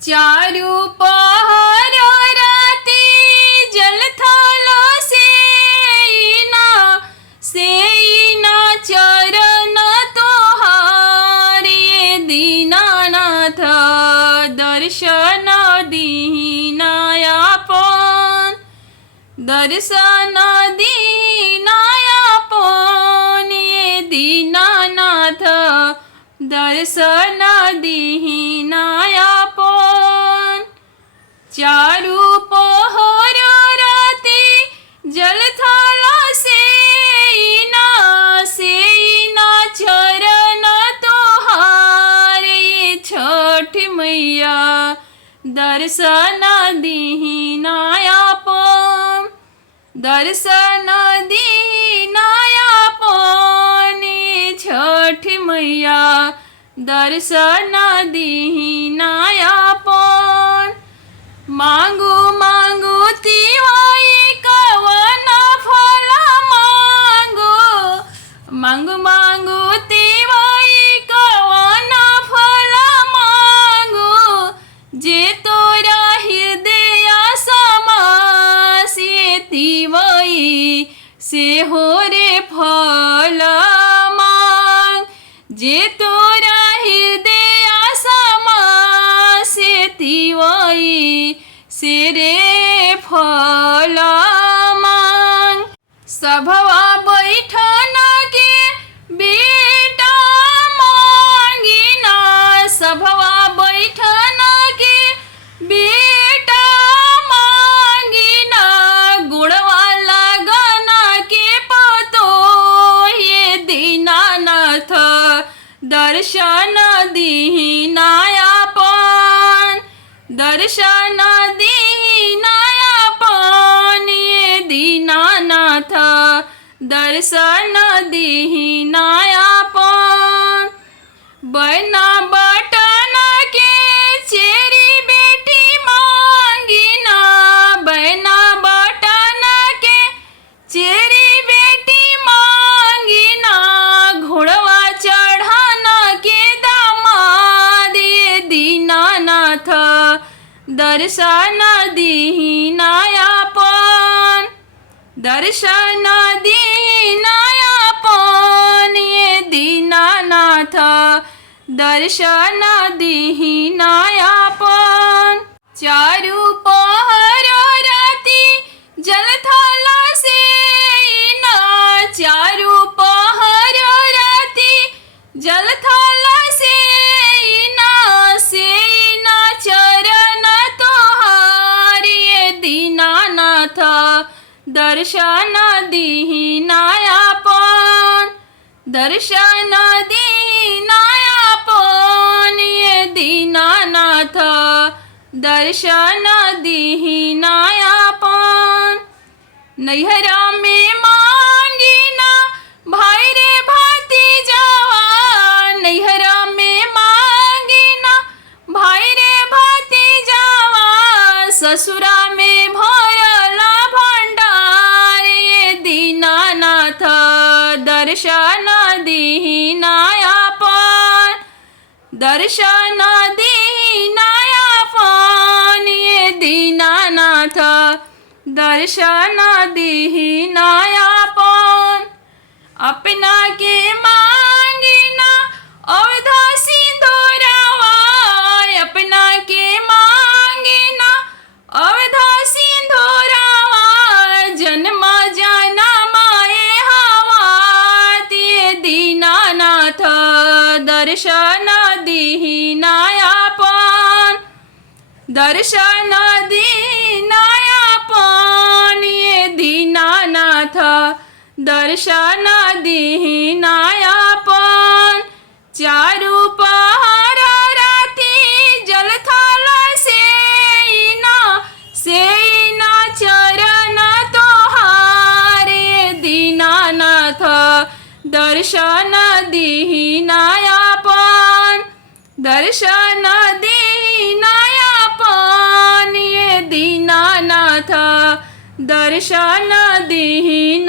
चारु पहर राति जलथल सेना चरण तोहारे दीनानाथ दर्शन दीनायापन दर्शन दीनायापन ये दीनानाथ दर्शन दीनायापन चारु पहर राति जलथल सेना चरण तोहारे छठ मैया दर्शन दीनायापन दर्शन दीनायापन छठ मैया दर्शन दीनायापन मांगू मांगू तिवाई कवन फल मांगू मांगू मांगू तिवाई कवन फल मांगू जे तोरा हृदय समासे तिवाई से हो रे फल मांग जे तोरा हृदय समासे तिवाई से रे फल मांग सभवा बैठन के बेटा मांगिना सभवा बैठन के बेटा मांगिना गुणवा लगना के पतो ये दीनानाथ दर्शन दीनायापन दर्शन दीनायापन ये दीनानाथ दर्शन दीनायापन बना बटन के चेरी बेटी मांगिना बना बटन के चेरी बेटी मांगिना घोड़वा चढ़ान के दामाद ये दीनानाथ दर्शन दीनायापन दर्शन दीनायापन ये दीनानाथ दर्शन दीनायापन चारु पहर राति जलथल सेना चारु पहर राति जलथल सेना चरण तोहारे दीनानाथ दर्शन दीनायापन दर्शन दीनायापन ये दीनानाथ दर्शन दीनायापन नैहरा में मांगिना भाई रे भतीजावा नैहरा में मांगिना भाई रे भतीजावा ससुरा में भरला भंडार ये दीनानाथ दर्शन दीनायापन दर्शन दीनायापन ये दीनानाथ दर्शन दीनायापन अपना के मांगिना अवधा सिंधुरावा अपना के मांगिना अवधा सिंधुरावा जन्म जन्माए हवा ये दीनानाथ दर्शन दीनायापन दर्शन दीनायापन ये दीनानाथ दर्शन दीनायापन चारु पहर राति जलथल सेना चरण तोहारे दीनानाथ दर्शन दीनायापन दर्शन दीनायापन ये दीनानाथ दर्शन दीनायापन